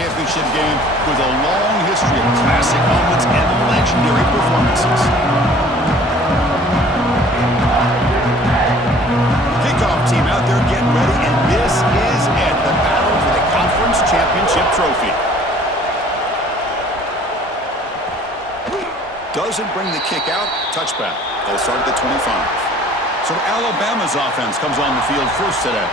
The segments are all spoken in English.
championship game with a long history of classic moments and legendary performances. Kickoff team out there getting ready, and this is it, the battle for the conference championship trophy. Doesn't bring the kick out. Touchback. They'll start at the 25. So Alabama's offense comes on the field first today.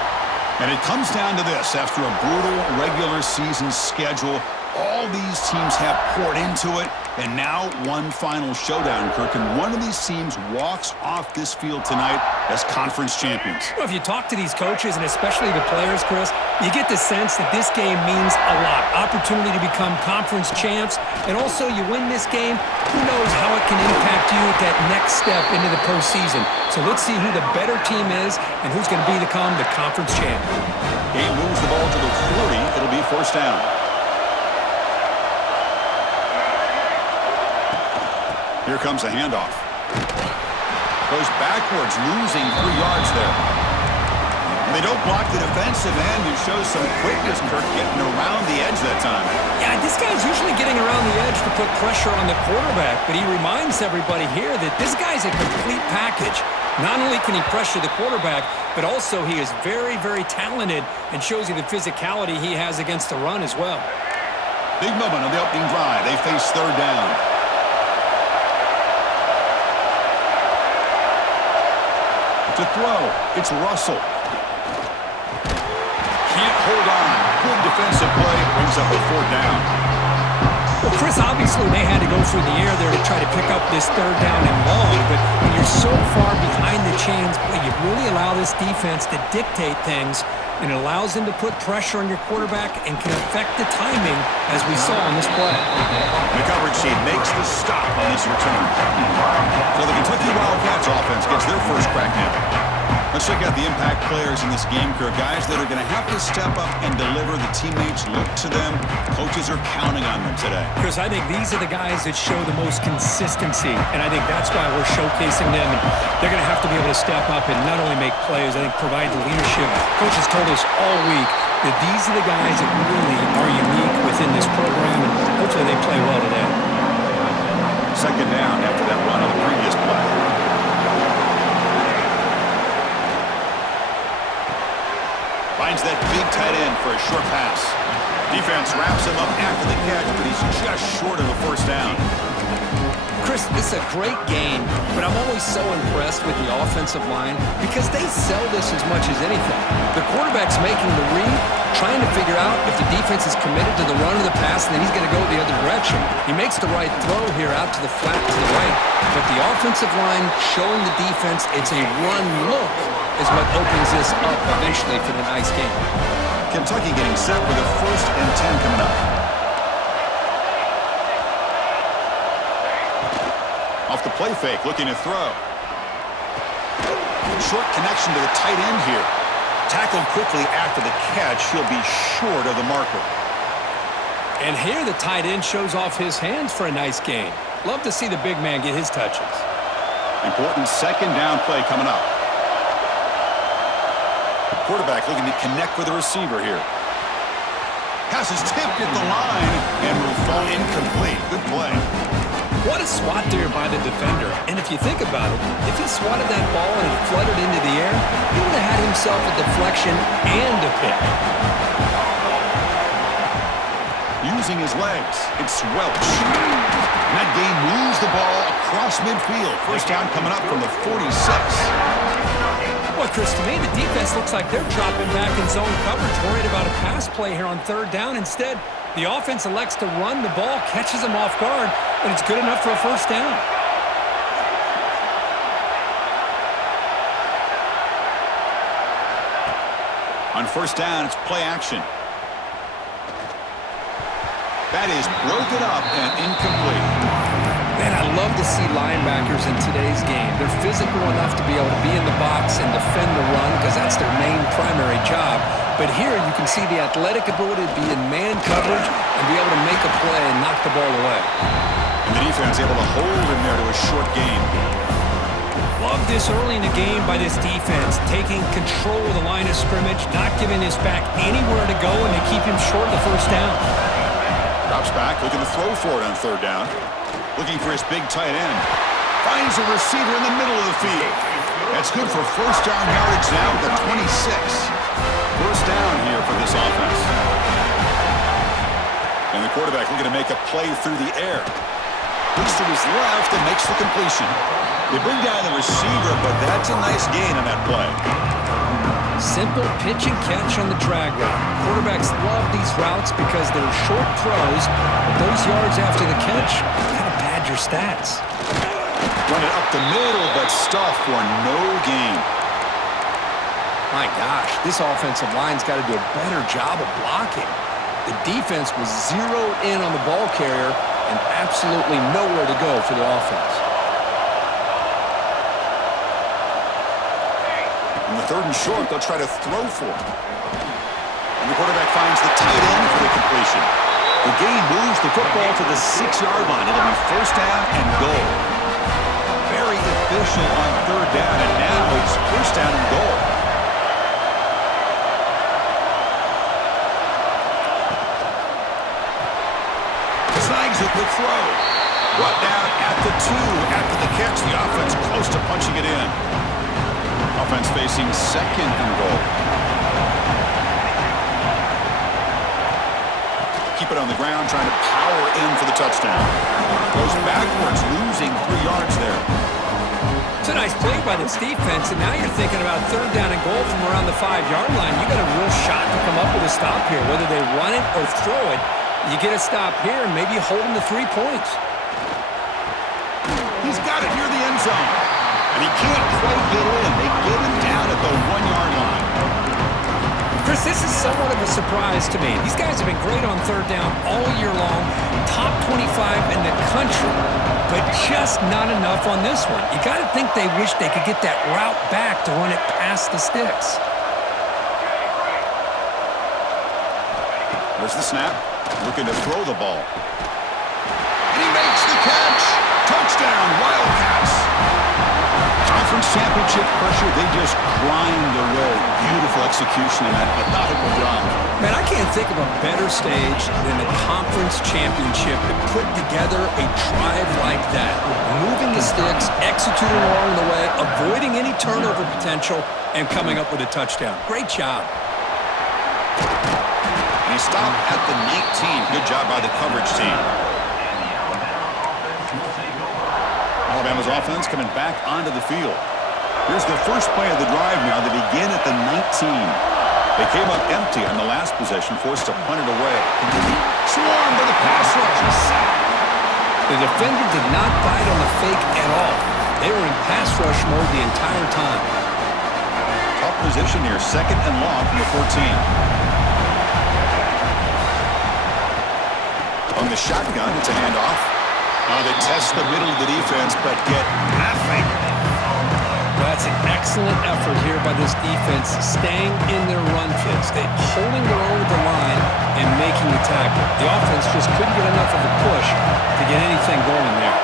And it comes down to this. After a brutal regular season schedule, all these teams have poured into it, and now one final showdown, Kirk. And one of these teams walks off this field tonight as conference champions. Well, if you talk to these coaches, and especially the players, Chris, you get the sense that this game means a lot. Opportunity to become conference champs, and also you win this game, who knows how it can impact you at that next step into the postseason. So let's see who the better team is and who's going to become the conference champ. Game moves the ball to the 40. It'll be first down. Here comes a handoff. Goes backwards, losing 3 yards there. And they don't block the defensive end, who shows some quickness, Kirk, getting around the edge that time. Yeah, this guy's usually getting around the edge to put pressure on the quarterback, but he reminds everybody here that this guy's a complete package. Not only can he pressure the quarterback, but also he is very, very talented and shows you the physicality he has against the run as well. Big moment on the opening drive. They face third down. To throw, it's Russell. Can't hold on. Good defensive play. Brings up a fourth down. Well, Chris, obviously they had to go through the air there to try to pick up this third down and long, but when you're so far behind the chains, boy, you really allow this defense to dictate things, and it allows them to put pressure on your quarterback and can affect the timing, as we saw on this play. The coverage sheet makes the stop on this return. So the Kentucky Wildcats offense gets their first crack now. Let's check out the impact players in this game, Kirk. Guys that are going to have to step up and deliver. The teammates look to them. Coaches are counting on them today. Chris, I think these are the guys that show the most consistency, and I think that's why we're showcasing them. And they're going to have to be able to step up and not only make plays, I think provide the leadership. Coaches told us all week that these are the guys that really are unique within this program, and hopefully they play well today. Second down after that run on the previous play. Finds that big tight end for a short pass. Defense wraps him up after the catch, but he's just short of the first down. Chris, this is a great game, but I'm always so impressed with the offensive line because they sell this as much as anything. The quarterback's making the read, trying to figure out if the defense is committed to the run or the pass, and then he's going to go the other direction. He makes the right throw here out to the flat to the right, but the offensive line showing the defense it's a run look is what opens this up eventually for the nice game. Kentucky getting set with a 1st and 10 coming up. Off the play fake, looking to throw. Short connection to the tight end here. Tackled quickly after the catch. He'll be short of the marker. And here the tight end shows off his hands for a nice gain. Love to see the big man get his touches. Important second down play coming up. Quarterback looking to connect with the receiver here. Pass is tipped at the line and will fall incomplete. Good play. What a swat there by the defender. And if you think about it, if he swatted that ball and it fluttered into the air, he would have had himself a deflection and a pick. Using his legs, it's Welch. And that game moves the ball across midfield. First down coming up from the 46. Well, Chris, to me, the defense looks like they're dropping back in zone coverage, worried about a pass play here on third down. Instead, the offense elects to run the ball, catches them off guard, and it's good enough for a first down. On first down, it's play action. That is broken up and incomplete. Man, I love to see linebackers in today's game. They're physical enough to be able to be in the box and defend the run because that's their main primary job. But here you can see the athletic ability to be in man coverage and be able to make a play and knock the ball away. And the defense able to hold him there to a short gain. Love this early in the game by this defense, taking control of the line of scrimmage, not giving this back anywhere to go, and they keep him short of the first down. Drops back, looking to throw for it on third down. Looking for his big tight end. Finds a receiver in the middle of the field. That's good for first down yardage now at the 26. First down here for this offense. And the quarterback looking to make a play through the air. Looks to his left and makes the completion. They bring down the receiver, but that's a nice gain on that play. Simple pitch and catch on the drag route. Quarterbacks love these routes because they're short throws, but those yards after the catch kind of pad your stats. Run it up the middle, but stuffed for no gain. My gosh, this offensive line's got to do a better job of blocking. The defense was zeroed in on the ball carrier and absolutely nowhere to go for the offense. In the third and short, they'll try to throw for it. And the quarterback finds the tight end for the completion. The gain moves the football to the 6-yard line. It'll be first down and goal. Very efficient on third down, and now it's first down and goal. Snags it with throw. Brought down at the 2. After the catch, the offense close to punching it in. Offense facing second and goal. Keep it on the ground, trying to power in for the touchdown. Goes backwards, losing 3 yards there. It's a nice play by this defense, and now you're thinking about third down and goal from around the 5-yard line. You got a real shot to come up with a stop here. Whether they run it or throw it, you get a stop here and maybe hold them to 3 points. He's got it near the end zone. And he can't quite get in. They get him down at the 1-yard line. Chris, this is somewhat of a surprise to me. These guys have been great on third down all year long, top 25 in the country, but just not enough on this one. You got to think they wish they could get that route back to run it past the sticks. There's the snap. Looking to throw the ball. And he makes the catch. Touchdown, Wildcats. Conference championship pressure, they just grind away. Beautiful execution in that methodical drive. Man, I can't think of a better stage than the conference championship to put together a drive like that. Moving the sticks, executing along the way, avoiding any turnover potential, and coming up with a touchdown. Great job. And he stopped at the 19. Good job by the coverage team. Alabama's offense coming back onto the field. Here's the first play of the drive now. They begin at the 19. They came up empty on the last possession, forced to punt it away. Swarmed by the pass rush. The defender did not bite on the fake at all. They were in pass rush mode the entire time. Tough position here, second and long from the 14. On the shotgun, it's a handoff. They test the middle of the defense, but get nothing. That's an excellent effort here by this defense, staying in their run fits. They're holding their own at the line and making the tackle. The offense just couldn't get enough of a push to get anything going there.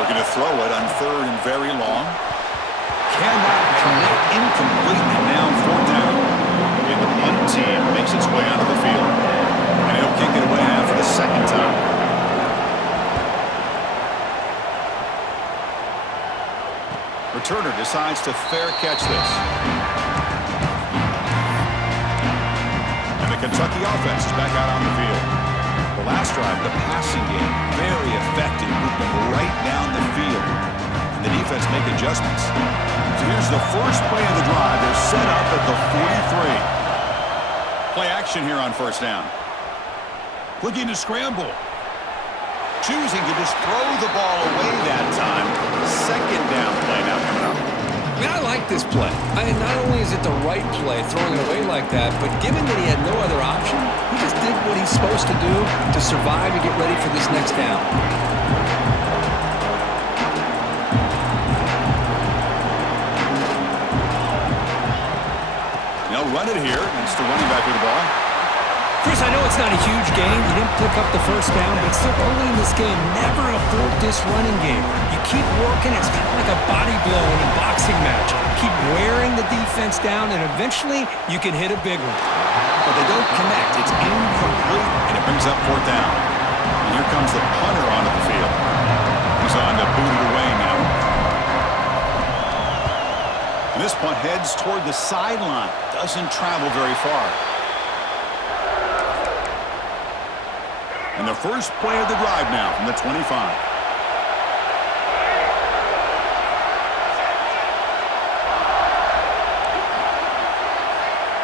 Looking to throw it on third and very long. Cannot connect, incomplete, and now fourth down. And the punt team makes its way onto the field. And he'll kick it away now for the second time. Returner decides to fair catch this. And the Kentucky offense is back out on the field. The last drive, the passing game, very effective. Moved them right down the field. And the defense make adjustments. So here's the first play of the drive. They're set up at the 43. Play action here on first down. Looking to scramble. Choosing to just throw the ball away that time. Second down play now coming up. Man, I like this play. Not only is it the right play, throwing it away like that, but given that he had no other option, he just did what he's supposed to do to survive and get ready for this next down. They'll run it here. It's the running back with the ball. Chris, I know it's not a huge gain. You didn't pick up the first down, but it's still early in this game. Never abort this running game. You keep working. It's kind of like a body blow in a boxing match. Keep wearing the defense down, and eventually you can hit a big one. But they don't connect. It's incomplete, and it brings brings up fourth down. And here comes the punter onto the field. He's on to boot it away now. And this punt heads toward the sideline. Doesn't travel very far. And the first play of the drive now from the 25.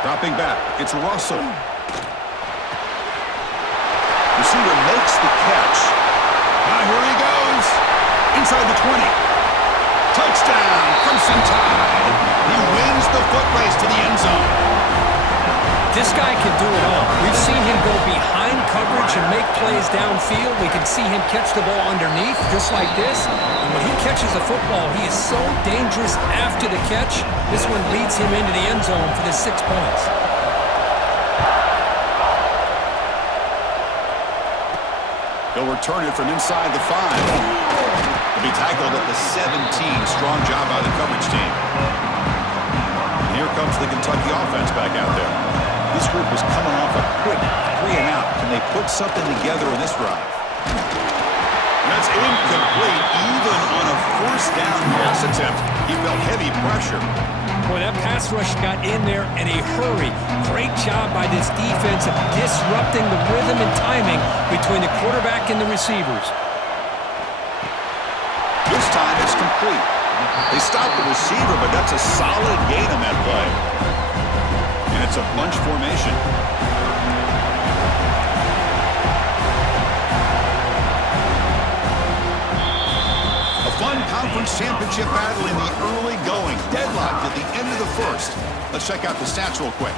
Dropping back, it's Russell. Receiver makes the catch. Now here he goes. Inside the 20. Touchdown, Crimson Tide. He wins the foot race to the end zone. This guy can do it all. We've seen him go behind coverage and make plays downfield. We can see him catch the ball underneath, just like this. And when he catches the football, he is so dangerous after the catch. This one leads him into the end zone for the 6 points. He'll return it from inside the 5. He'll be tackled at the 17. Strong job by the coverage team. Here comes the Kentucky offense back out there. This group is coming off a quick 3-and-out. Can they put something together in this drive? And that's incomplete. Even on a first down pass attempt, he felt heavy pressure. Boy, that pass rush got in there in a hurry. Great job by this defense of disrupting the rhythm and timing between the quarterback and the receivers. This time it's complete. They stopped the receiver, but that's a solid gain on that play. And it's a bunch formation. A fun conference championship battle in the early going. Deadlocked at the end of the first. Let's check out the stats real quick.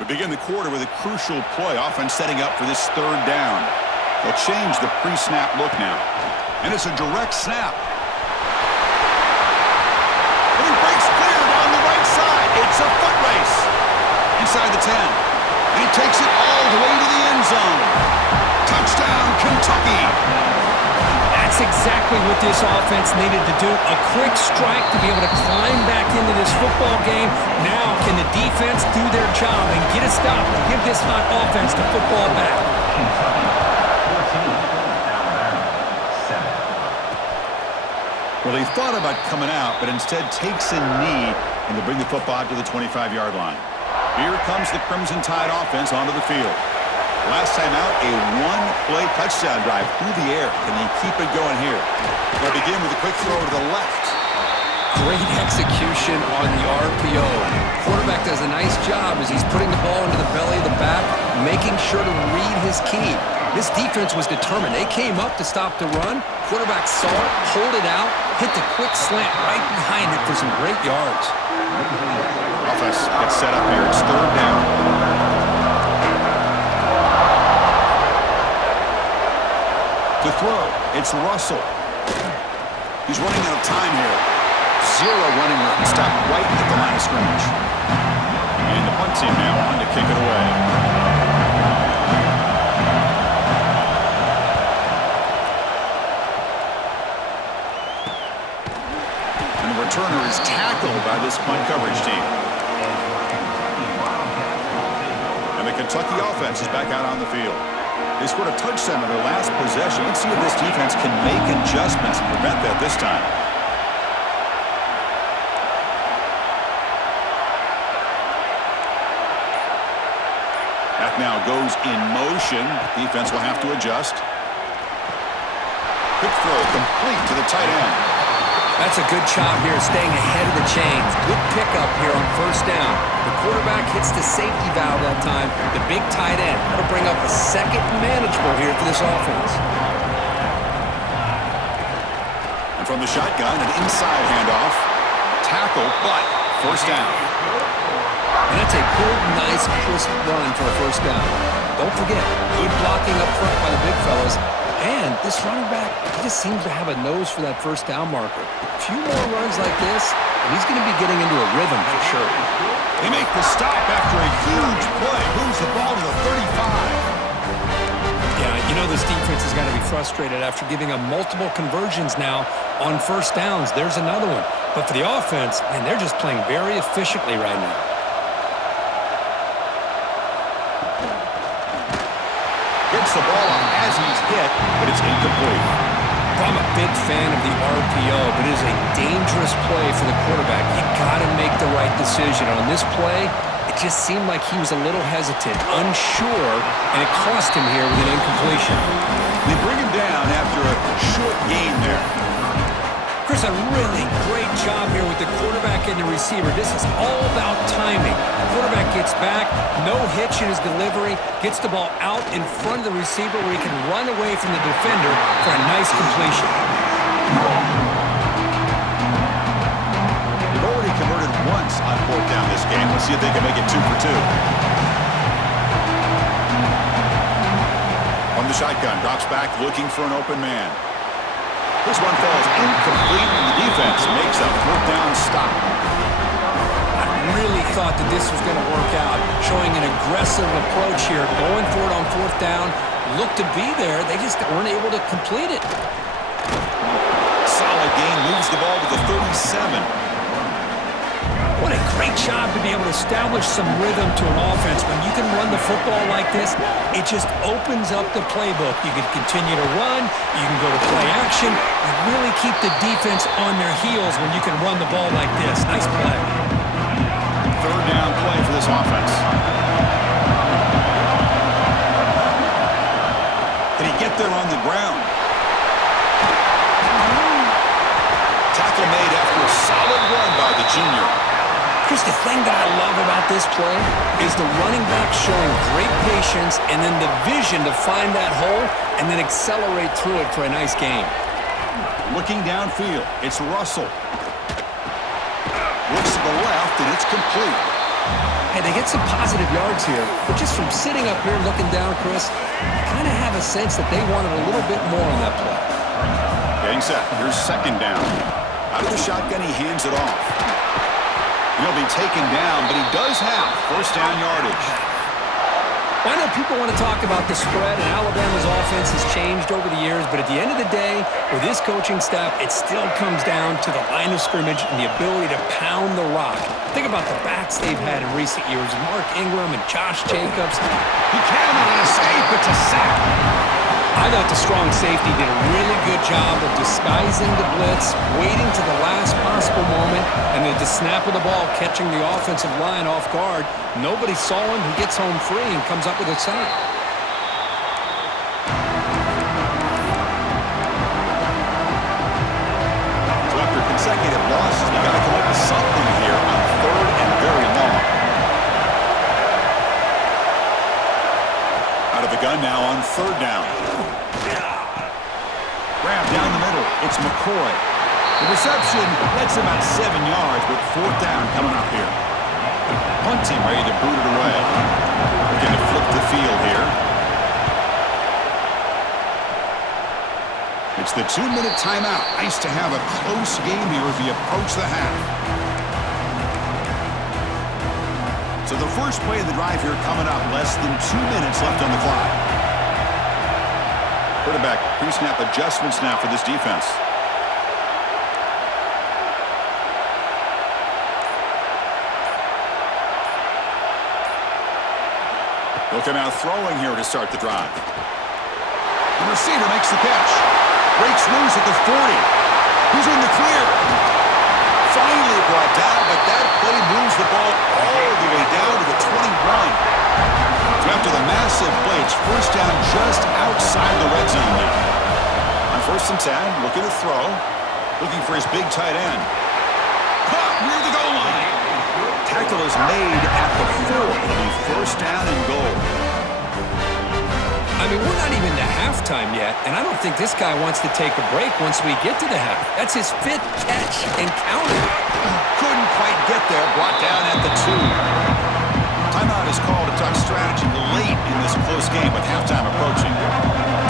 We begin the quarter with a crucial play. Offense setting up for this third down. They'll change the pre-snap look now. And it's a direct snap. And he breaks clear down the right side. It's a foot race. Inside the 10. And he takes it all the way to the end zone. Touchdown, Kentucky. That's exactly what this offense needed to do. A quick strike to be able to climb back into this football game. Now can the defense do their job and get a stop and give this hot offense the football back? Well, he thought about coming out, but instead takes a knee and to bring the football to the 25-yard line. Here comes the Crimson Tide offense onto the field. Last time out, a one-play touchdown drive through the air. Can they keep it going here? They'll begin with a quick throw to the left. Great execution on the RPO. Quarterback does a nice job as he's putting the ball into the belly of the back, making sure to read his key. This defense was determined. They came up to stop the run. Quarterback saw it, pulled it out, hit the quick slant right behind it for some great yards. Offense gets set up here. It's third down. To throw, it's Russell. He's running out of time here. Zero running room. Stopped right at the line of scrimmage. And the punt team now on to kick it away. And the returner is tackled by this punt coverage team. And the Kentucky offense is back out on the field. They scored a touchdown on their last possession. Let's see if this defense can make adjustments and prevent that this time. Back now goes in motion. Defense will have to adjust. Quick throw complete to the tight end. That's a good job here, staying ahead of the chains. Good pickup here on first down. The quarterback hits the safety valve that time. The big tight end. That'll bring up a second manageable here for this offense. And from the shotgun, an inside handoff. Tackle, but first down. And that's a good, nice, crisp run for a first down. Don't forget, good blocking up front by the big fellas. And this running back, he just seems to have a nose for that first down marker. A few more runs like this, and he's going to be getting into a rhythm for sure. They make the stop after a huge play. Moves the ball to the 35. Yeah, you know this defense is going to be frustrated after giving them multiple conversions now on first downs. There's another one. But for the offense, man, they're just playing very efficiently right now. Gets the ball off as he's hit, but it's incomplete. I'm a big fan of the RPO, but it is a dangerous play for the quarterback. You got to make the right decision. On this play, it just seemed like he was a little hesitant, unsure, and it cost him here with an incompletion. They bring him down after a short gain there. Chris, a really great job here with the quarterback and the receiver. This is all about timing. Quarterback gets back, no hitch in his delivery, gets the ball out in front of the receiver where he can run away from the defender for a nice completion. They've already converted once on fourth down this game. Let's see if they can make it 2 for 2. On the shotgun, drops back looking for an open man. This one falls incomplete, and the defense makes a fourth down stop. I really thought that this was going to work out, showing an aggressive approach here, going for it on fourth down. Looked to be there. They just weren't able to complete it. Solid gain, moves the ball to the 37. What a great job to be able to establish some rhythm to an offense. When you can run the football like this, it just opens up the playbook. You can continue to run. You can go to play action. You really keep the defense on their heels when you can run the ball like this. Nice play. Third down play for this offense. Can he get there on the ground? Tackle made after a solid run by the junior. Chris, the thing that I love about this play is the running back showing great patience and then the vision to find that hole and then accelerate through it for a nice gain. Looking downfield, it's Russell. Looks to the left, and it's complete. Hey, they get some positive yards here, but just from sitting up here looking down, Chris, I kind of have a sense that they wanted a little bit more on that play. Getting set. Here's second down. Out of the shotgun, he hands it off. He'll be taken down, but he does have first down yardage. I know people want to talk about the spread, and Alabama's offense has changed over the years, but at the end of the day, with this coaching staff, it still comes down to the line of scrimmage and the ability to pound the rock. Think about the backs they've had in recent years, Mark Ingram and Josh Jacobs. Buchanan on a escape, it's a sack. I thought the strong safety did a really good job of disguising the blitz, waiting to the last possible moment, and at the snap of the ball, catching the offensive line off guard. Nobody saw him. He gets home free and comes up with a sack. So after consecutive losses, they got to come up with something here on third and very long. Out of the gun now on third down. Grab down the middle. It's McCoy. The reception lets him about 7 yards, but fourth down coming up here. Punting, ready to boot it away. Looking to flip the field here. It's the 2-minute timeout. Nice to have a close game here as we approach the half. So the first play of the drive here coming up. Less than 2 minutes left on the clock. Quarterback pre-snap adjustments now for this defense. Looking out throwing here to start the drive. The receiver makes the catch. Breaks loose at the 40. Who's in the clear? Finally brought down, but that play moves the ball all the way down to the 21. So after the massive play, it's first down just outside the red zone there. On first and 10, looking to throw. Looking for his big tight end. Caught near the goal line. Tackle is made at the 4. It'll be first down and goal. I mean, we're not even to halftime yet, and I don't think this guy wants to take a break once we get to the half. That's his 5th catch and counting. Couldn't quite get there. Brought down at the 2. Timeout is called to talk strategy late in this close game with halftime approaching.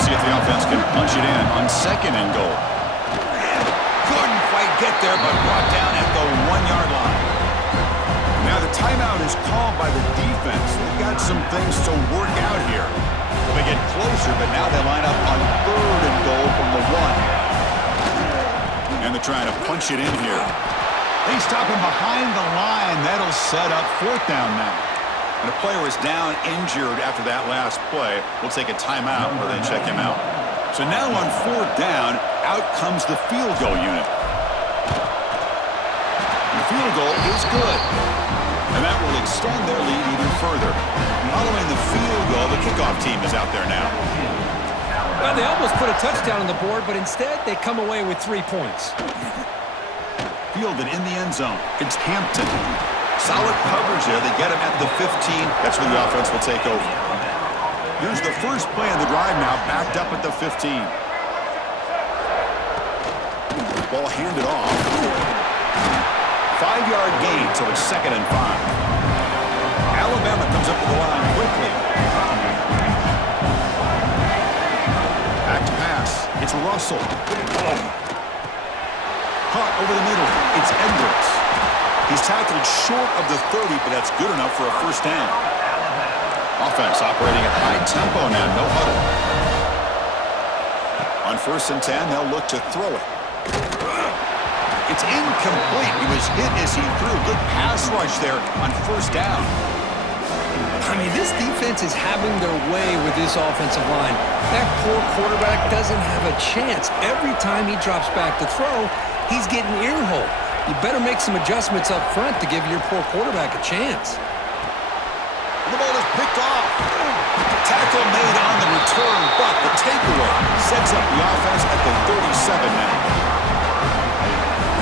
See if the offense can punch it in on second and goal. Couldn't quite get there, but brought down at the 1-yard line. Now the timeout is called by the defense. They've got some things to work out here. They get closer, but now they line up on 3rd and goal from the 1. And they're trying to punch it in here. They stop him behind the line. That'll set up 4th down now. And a player is down injured after that last play. We'll take a timeout where they check him out. So now on 4th down, out comes the field goal unit. And the field goal is good. And that will extend their lead even further. Following the field goal, the kickoff team is out there now. Well, they almost put a touchdown on the board, but instead they come away with 3 points. Fielded in the end zone. It's Hampton. Solid coverage there. They get him at the 15. That's where the offense will take over. Here's the first play of the drive now, backed up at the 15. Ball handed off. 5-yard gain, so it's 2nd and 5. Alabama comes up to the line quickly. Back to pass. It's Russell. Caught over the middle. It's Edwards. He's tackled short of the 30, but that's good enough for a 1st down. Offense operating at high tempo now, no huddle. On 1st and 10, they'll look to throw it. It's incomplete. He was hit as he threw. Good pass rush there on 1st down. I mean, this defense is having their way with this offensive line. That poor quarterback doesn't have a chance. Every time he drops back to throw, he's getting ear-holed. You better make some adjustments up front to give your poor quarterback a chance. The ball is picked off. Tackle made on the return, but the takeaway sets up the offense at the 37 now.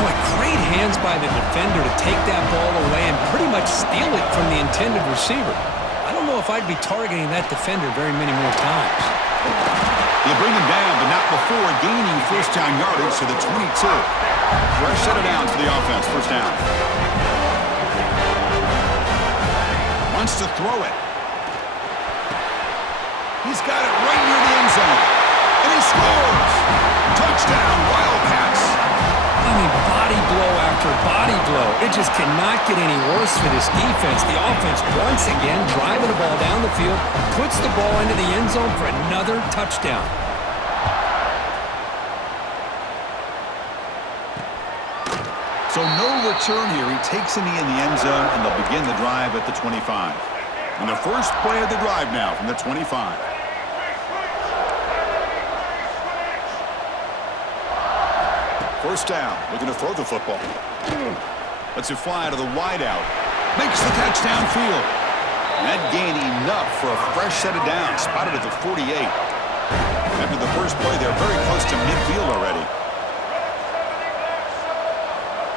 Boy, great hands by the defender to take that ball away and pretty much steal it from the intended receiver. I don't know if I'd be targeting that defender very many more times. You bring him down, but not before gaining 1st down yardage to the 22. Fresh set of downs for the offense, 1st down. Wants to throw it. He's got it right near the end zone. And he scores! Touchdown, Wildcats! I mean, body blow after body blow. It just cannot get any worse for this defense. The offense, once again, driving the ball down the field, puts the ball into the end zone for another touchdown. So no return here. He takes a knee in the end zone, and they'll begin the drive at the 25. And the first play of the drive now from the 25. First down, looking to throw the football. Lets it fly to the wideout. Makes the catch downfield. That gain enough for a fresh set of downs. Spotted at the 48. After the first play, they're very close to midfield already.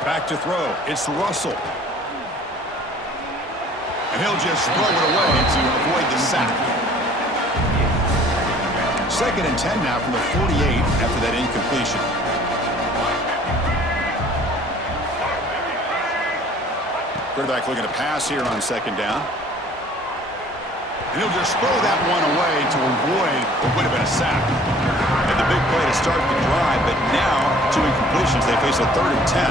Back to throw. It's Russell. And he'll just throw it away to avoid the sack. 2nd and 10 now from the 48 after that incompletion. Quarterback looking to pass here on 2nd down. And he'll just throw that one away to avoid what would have been a sack. And the big play to start the drive, but now 2 incompletions. They face a 3rd and 10.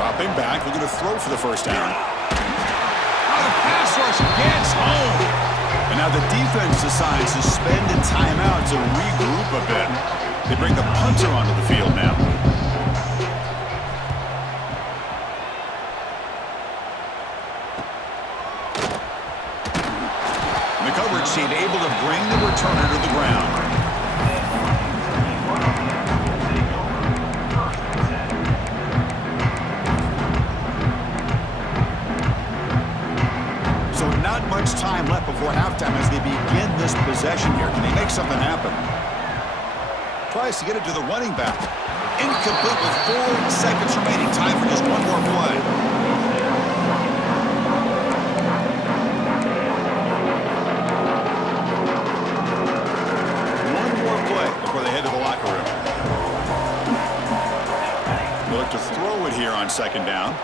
Dropping back, looking to throw for the 1st down. Oh, the pass rush gets home. And now the defense decides to spend a timeout to regroup a bit. They bring the punter onto the field now. The coverage team able to bring the returner to the ground. So not much time left before halftime as they begin this possession here. Can they make something happen? Tries to get it to the running back. Incomplete with 4 seconds remaining. Time for just one more play. Before they head to the locker room. They look to throw it here on 2nd down.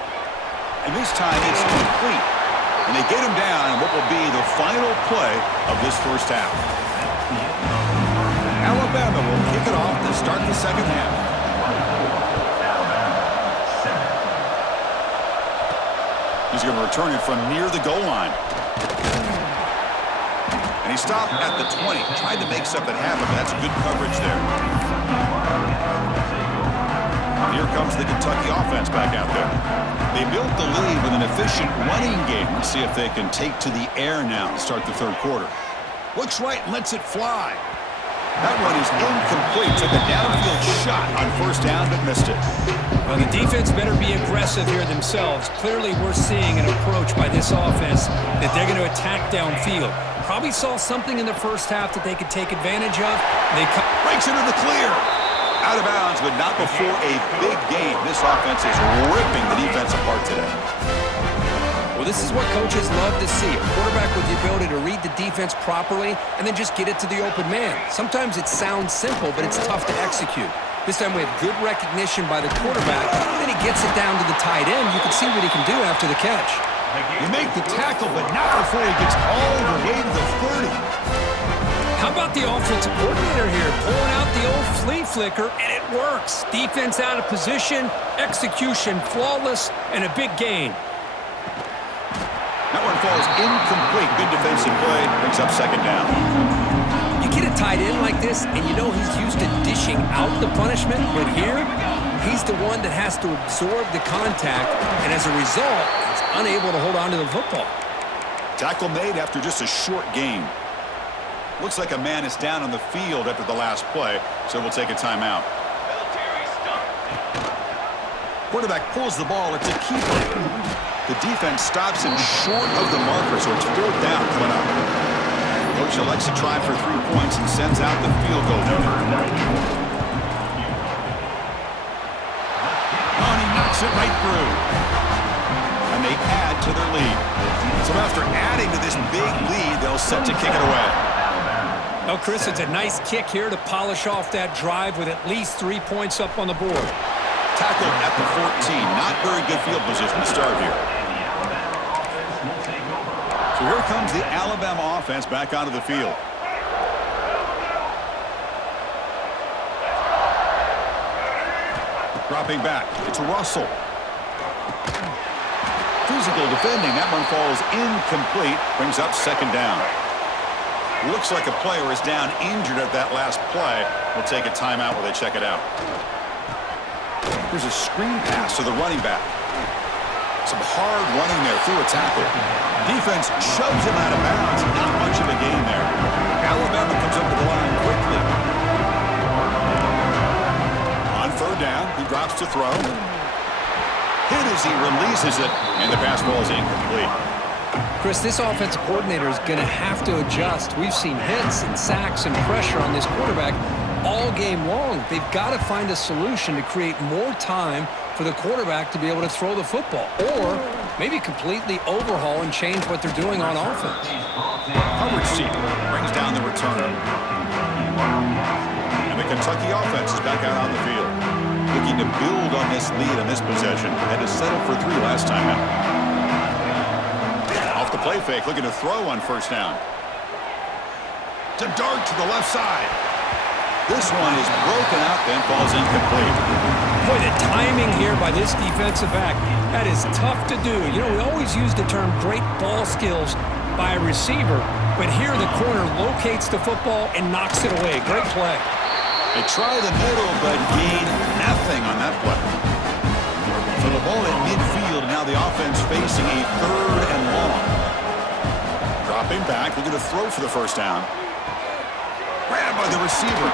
And this time it's complete. And they get him down in what will be the final play of this 1st half. Alabama will kick it off to start the 2nd half. He's going to return it from near the goal line. he stopped at the 20. Tried to make something happen, but that's good coverage there. Here comes the Kentucky offense back out there. They built the lead with an efficient running game. Let's see if they can take to the air now to start the third quarter. Looks right and lets it fly. That one is incomplete. Took a downfield shot on first down, but missed it. Well, the defense better be aggressive here themselves. Clearly, we're seeing an approach by this offense that they're going to attack downfield. Probably saw something in the first half that they could take advantage of. They breaks into the clear. Out of bounds, but not before a big game. This offense is ripping the defense apart today. Well, this is what coaches love to see. A quarterback with the ability to read the defense properly and then just get it to the open man. Sometimes it sounds simple, but it's tough to execute. This time we have good recognition by the quarterback. Then he gets it down to the tight end. You can see what he can do after the catch. You make the tackle, but not before he gets all the way to the 30. How about the offensive coordinator here? Pulling out the old flea flicker, and it works. Defense out of position, execution flawless, and a big gain. That one falls incomplete. Good defensive play. Brings up second down. You get a tight end like this, and you know he's used to dishing out the punishment, but here, he's the one that has to absorb the contact, and as a result, he's unable to hold on to the football. Tackle made after just a short gain. Looks like a man is down on the field after the last play, so we'll take a timeout. Quarterback pulls the ball. It's a keeper. The defense stops him short of the marker, so it's fourth down coming up. Coach elects to try for 3 points and sends out the field goal unit. Oh, and he knocks it right through. And they add to their lead. So after adding to this big lead, they'll set to kick it away. Oh, Chris, it's a nice kick here to polish off that drive with at least 3 points up on the board. Tackled at the 14. Not very good field position to start here. So here comes the Alabama offense back onto the field. Dropping back. It's Russell. Physical defending. That one falls incomplete. Brings up second down. Looks like a player is down injured at that last play. We'll take a timeout while they check it out. Here's a screen pass to the running back. Some hard running there through a tackle. Defense shoves him out of bounds. Not much of a gain there. Alabama comes up to the line quickly. On third down, he drops to throw. Hit as he releases it, and the pass ball is incomplete. Chris, this offensive coordinator is going to have to adjust. We've seen hits and sacks and pressure on this quarterback all game long. They've got to find a solution to create more time for the quarterback to be able to throw the football, or maybe completely overhaul and change what they're doing on offense. Coverage team brings down the returner. And the Kentucky offense is back out on the field, looking to build on this lead on this possession. Had to settle for 3 last time out. The play fake, looking to throw on first down. To dart to the left side. This one is broken out, then falls incomplete. Boy, the timing here by this defensive back, that is tough to do. You know, we always use the term great ball skills by a receiver, but here the corner locates the football and knocks it away. Great play. They try the middle, but gain nothing on that play. So the ball at midfield, and now the offense facing a third and long. Dropping back, looking to throw for the first down. Grabbed by the receiver.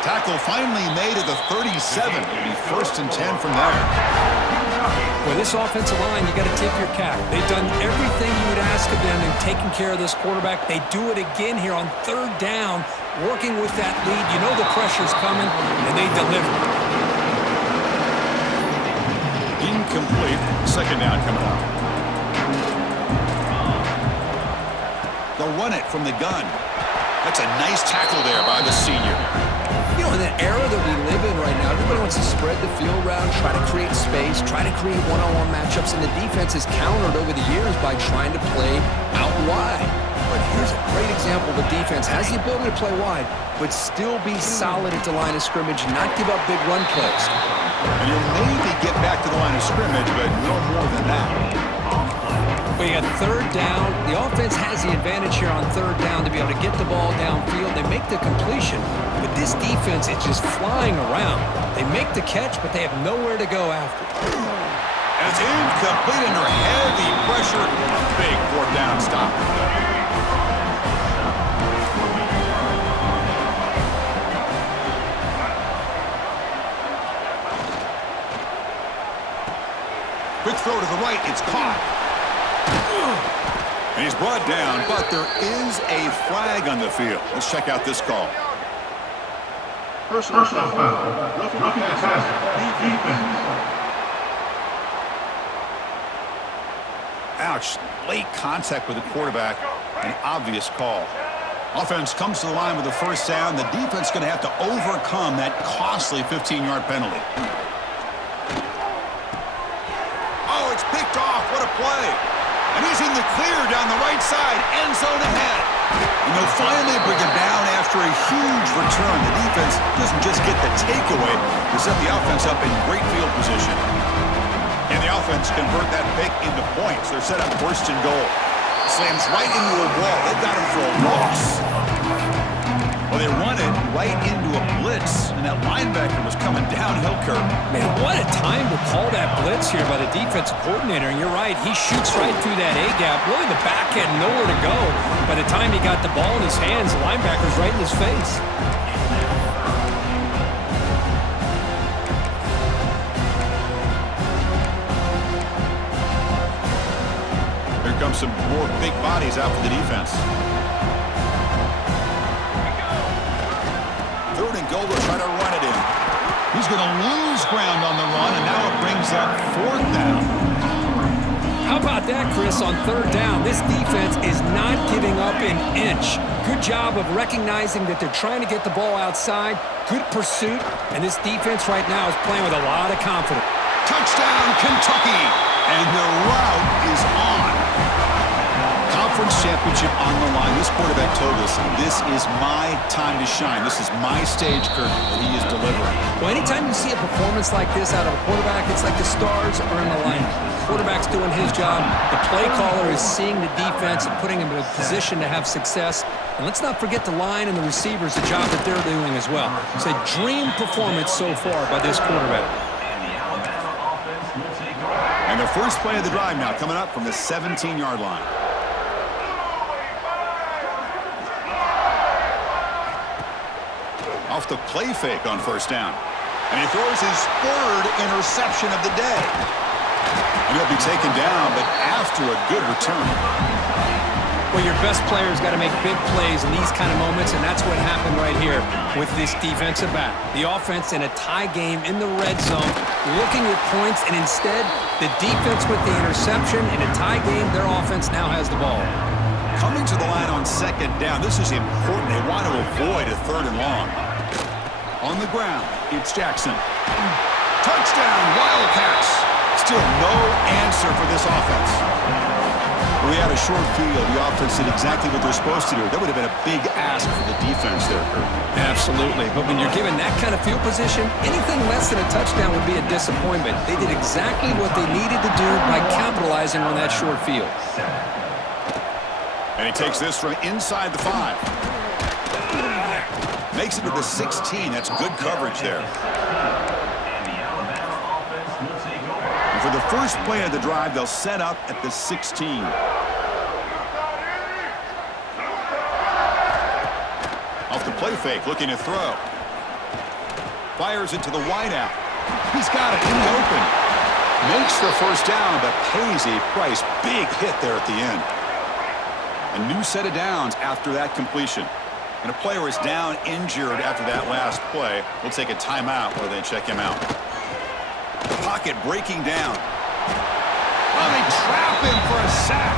Tackle finally made at the 37. It'll be first and 10 from there. With this offensive line, you got to tip your cap. They've done everything you would ask of them in taking care of this quarterback. They do it again here on third down, working with that lead. You know the pressure's coming, and they deliver. Incomplete. Second down coming up. They'll run it from the gun. That's a nice tackle there by the senior. You know, in the era that we live in right now, everybody wants to spread the field around, try to create space, try to create one-on-one matchups, and the defense has countered over the years by trying to play out wide. But here's a great example of a defense has the ability to play wide, but still be solid at the line of scrimmage, not give up big run plays. And you'll maybe get back to the line of scrimmage, but no more than that. But you got third down. The offense has the advantage here on third down to be able to get the ball downfield. They make the completion, but this defense is just flying around. They make the catch, but they have nowhere to go after. And it's incomplete under heavy pressure. A big fourth down stop. Quick throw to the right. It's caught. And he's brought down, but there is a flag on the field. Let's check out this call. Personal foul. Roughing the passer. Defense. Ouch. Late contact with the quarterback. An obvious call. Offense comes to the line with the first down. The defense is going to have to overcome that costly 15-yard penalty. Oh, it's picked off. What a play. And he's in the clear down the right side. End zone ahead. And they'll finally bring him down after a huge return. The defense doesn't just get the takeaway. They set the offense up in great field position. And the offense convert that pick into points. They're set up first and goal. Slams right into a wall. They got him for a loss. Well, they run it right into a blitz, and that linebacker was coming downhill curve. Man, what a time to call that blitz here by the defensive coordinator. And you're right, he shoots right through that A-gap. Really, the back had nowhere to go. By the time he got the ball in his hands, the linebacker's right in his face. Here comes some more big bodies out for the defense. Third and goal, they'll try to run it in. He's going to lose ground on the run, and now it brings up fourth down. How about that, Chris, on third down? This defense is not giving up an inch. Good job of recognizing that they're trying to get the ball outside. Good pursuit, and this defense right now is playing with a lot of confidence. Touchdown, Kentucky! And the route is on. Conference championship on the line. This quarterback told us, this is my time to shine. This is my stage, Kurt, that he is delivering. Well, anytime you see a performance like this out of a quarterback, it's like the stars are in the line. The quarterback's doing his job. The play caller is seeing the defense and putting him in a position to have success. And let's not forget the line and the receivers, the job that they're doing as well. It's a dream performance so far by this quarterback. And the first play of the drive now coming up from the 17-yard line. Off the play fake on first down. And he throws his third interception of the day. And he'll be taken down, but after a good return. Well, your best players got to make big plays in these kind of moments, and that's what happened right here with this defensive back. The offense in a tie game in the red zone, looking at points, and instead, the defense with the interception. In a tie game, their offense now has the ball. Coming to the line on second down, this is important. They want to avoid a third and long. On the ground, it's Jackson. Touchdown, Wildcats! Still no answer for this offense. We had a short field. The offense did exactly what they're supposed to do. That would have been a big ask for the defense there, Kurt. Absolutely. But when you're given that kind of field position, anything less than a touchdown would be a disappointment. They did exactly what they needed to do by capitalizing on that short field. And he takes this from inside the 5. Makes it to the 16. That's good coverage there. And for the first play of the drive, they'll set up at the 16. Off the play fake, looking to throw. Fires it to the wideout. He's got it in the open. Makes the first down, but pays a price. Big hit there at the end. A new set of downs after that completion. And a player is down injured after that last play. We'll take a timeout where they check him out. The pocket breaking down. Oh, they trap him for a sack.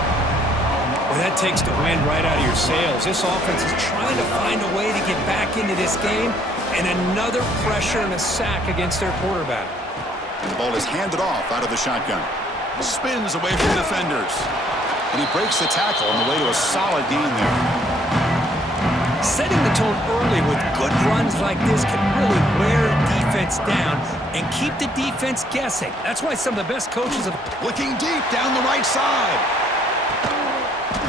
Well, that takes the wind right out of your sails. This offense is trying to find a way to get back into this game, and another pressure and a sack against their quarterback. And the ball is handed off out of the shotgun. Spins away from defenders. And he breaks the tackle on the way to a solid gain there. Setting the tone early with good runs like this can really wear defense down and keep the defense guessing. That's why some of the best coaches have... Looking deep down the right side.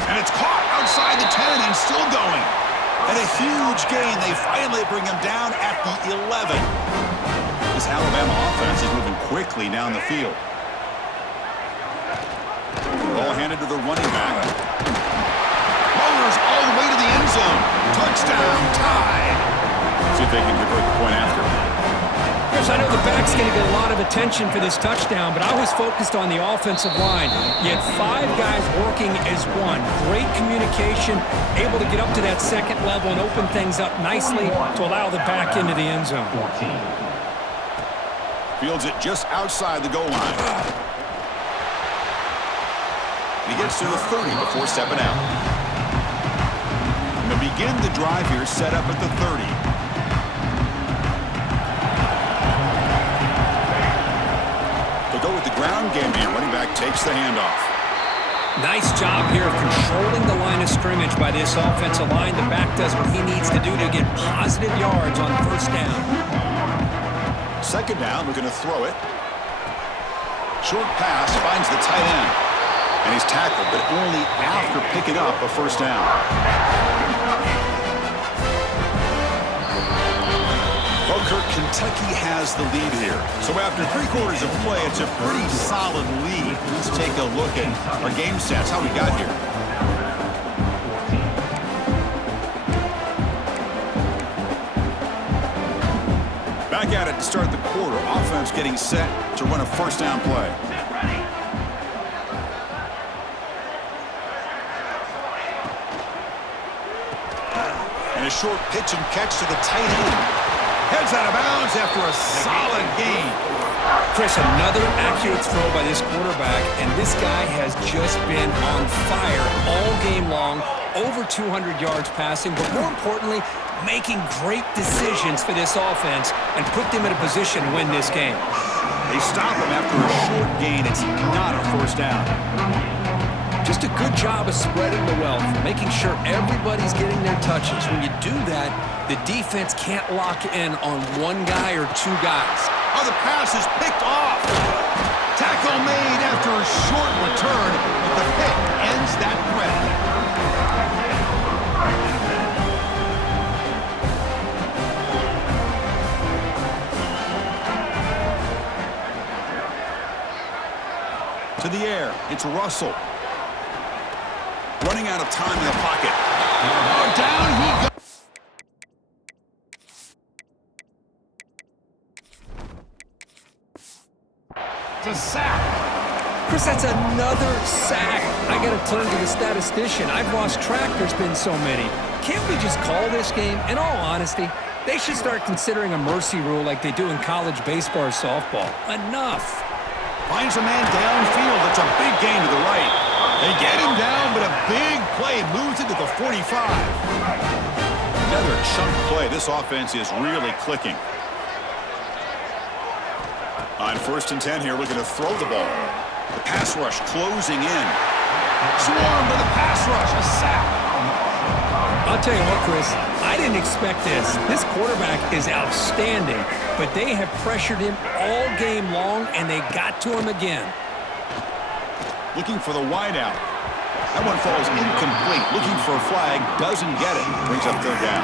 And it's caught outside the 10 and still going. And a huge gain. They finally bring him down at the 11. This Alabama offense is moving quickly down the field. Ball handed to the running back. Motors all the way to the end zone. Touchdown, tied. See if they can convert the point after. Chris, I know the back's going to get a lot of attention for this touchdown, but I was focused on the offensive line. You had 5 guys working as one. Great communication, able to get up to that second level and open things up nicely to allow the back into the end zone. Fields it just outside the goal line. He gets to the 30 before stepping out. And they'll begin the drive here, set up at the 30. They'll go with the ground game here. Running back takes the handoff. Nice job here of controlling the line of scrimmage by this offensive line. The back does what he needs to do to get positive yards on first down. Second down, we're going to throw it. Short pass finds the tight end. And he's tackled, but only after picking up a first down. Well, Kirk, Kentucky has the lead here. So after 3 quarters of play, it's a pretty solid lead. Let's take a look at our game stats, how we got here. Back at it to start the quarter. Offense getting set to run a first down play. And a short pitch and catch to the tight end. Heads out of bounds after a solid gain. Chris, another accurate throw by this quarterback, and this guy has just been on fire all game long. Over 200 yards passing, but more importantly, making great decisions for this offense and put them in a position to win this game. They stop him after a short gain. It's not a first down. Just a good job of spreading the wealth, making sure everybody's getting their touches. When you do that, the defense can't lock in on one guy or 2 guys. Oh, the pass is picked off. Tackle made after a short return, but the pick ends that threat. To the air, it's Russell. Running out of time in the pocket. Oh, down he goes. It's a sack. Chris, that's another sack. I got to turn to the statistician. I've lost track. There's been so many. Can't we just call this game? In all honesty, they should start considering a mercy rule like they do in college baseball or softball. Enough. Finds a man downfield. It's a big gain to the right. They get him down, but a big play moves it to the 45. Another chunk play. This offense is really clicking. On 1st and 10 here, looking to throw the ball. The pass rush closing in. Swarmed by the pass rush. A sack. I'll tell you what, Chris, I didn't expect this. This quarterback is outstanding, but they have pressured him all game long, and they got to him again. Looking for the wideout. That one falls incomplete. Looking for a flag. Doesn't get it. Brings up 3rd down.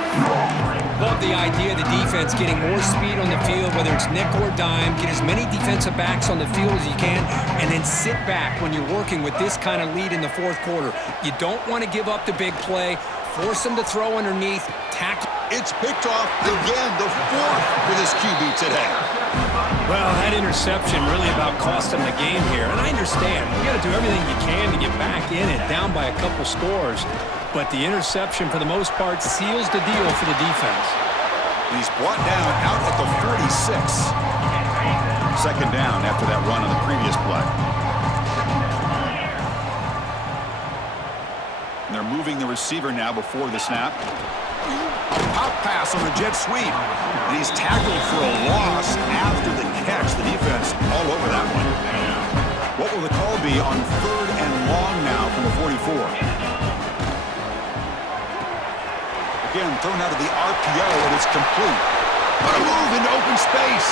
Love the idea of the defense getting more speed on the field, whether it's nickel or dime. Get as many defensive backs on the field as you can, and then sit back when you're working with this kind of lead in the 4th quarter. You don't want to give up the big play. Force them to throw underneath. Tackle. It's picked off again. The 4th for this QB today. Well, that interception really about cost them the game here. And I understand. You got to do everything you can to get back in it, down by a couple scores. But the interception, for the most part, seals the deal for the defense. He's brought down out at the 46. 2nd down after that run on the previous play. And they're moving the receiver now before the snap. A pop pass on the jet sweep. And he's tackled for a loss after the catch. The defense all over that one. What will the call be on 3rd and long now from the 44? Again, thrown out of the RPO, and it's complete. What a move into open space.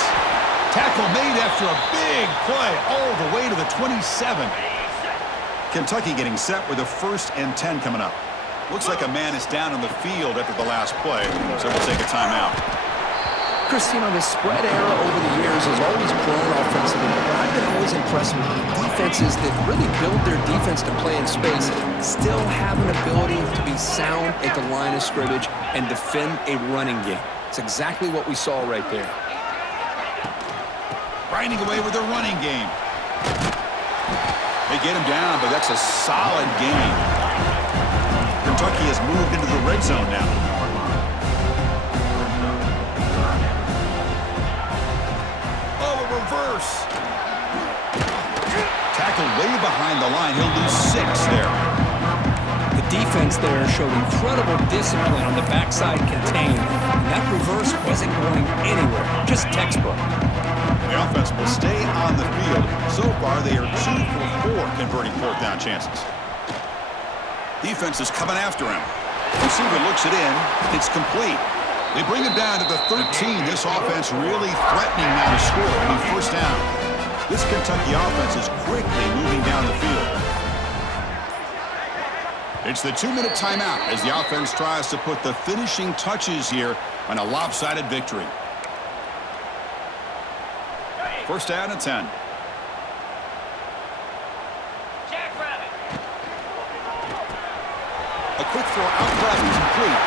Tackle made after a big play all the way to the 27. Kentucky getting set with a 1st and 10 coming up. Looks like a man is down on the field after the last play, so we'll take a timeout. Chris, you know, the spread era over the years has always grown offensively, but I've been always impressed with defenses that really build their defense to play in space, still have an ability to be sound at the line of scrimmage and defend a running game. It's exactly what we saw right there. Grinding away with the running game. They get him down, but that's a solid game. Kentucky has moved into the red zone now. Reverse. Tackle way behind the line. He'll lose 6 there. The defense there showed incredible discipline on the backside contained. And that reverse wasn't going anywhere. Just textbook. The offense will stay on the field. So far, they are 2 for 4 converting 4th down chances. Defense is coming after him. Receiver looks it in. It's complete. They bring it down to the 13. This offense really threatening now to score on 1st down. This Kentucky offense is quickly moving down the field. It's the 2-minute timeout as the offense tries to put the finishing touches here on a lopsided victory. 1st down and 10. A quick throw out left is complete.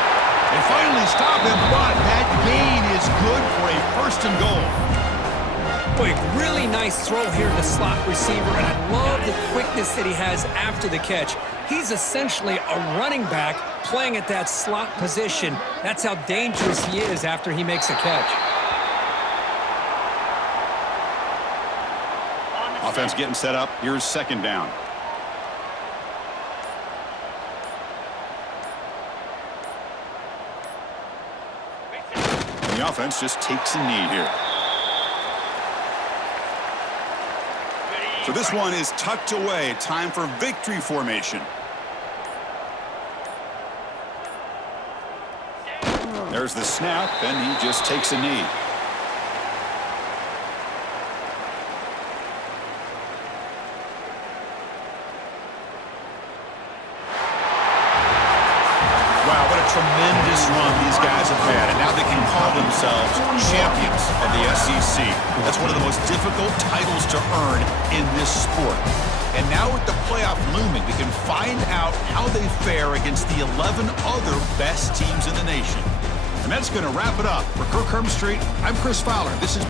They finally stop him, but that gain is good for a 1st and goal. Boy, really nice throw here to the slot receiver, and I love the quickness that he has after the catch. He's essentially a running back playing at that slot position. That's how dangerous he is after he makes a catch. Offense getting set up. Here's 2nd down. The offense just takes a knee here. So this one is tucked away. Time for victory formation. There's the snap, and he just takes a knee. Tremendous run these guys have had, and now they can call themselves champions of the SEC. That's one of the most difficult titles to earn in this sport. And now with the playoff looming, we can find out how they fare against the 11 other best teams in the nation. And that's going to wrap it up. For Kirk Hermstreet, I'm Chris Fowler. This is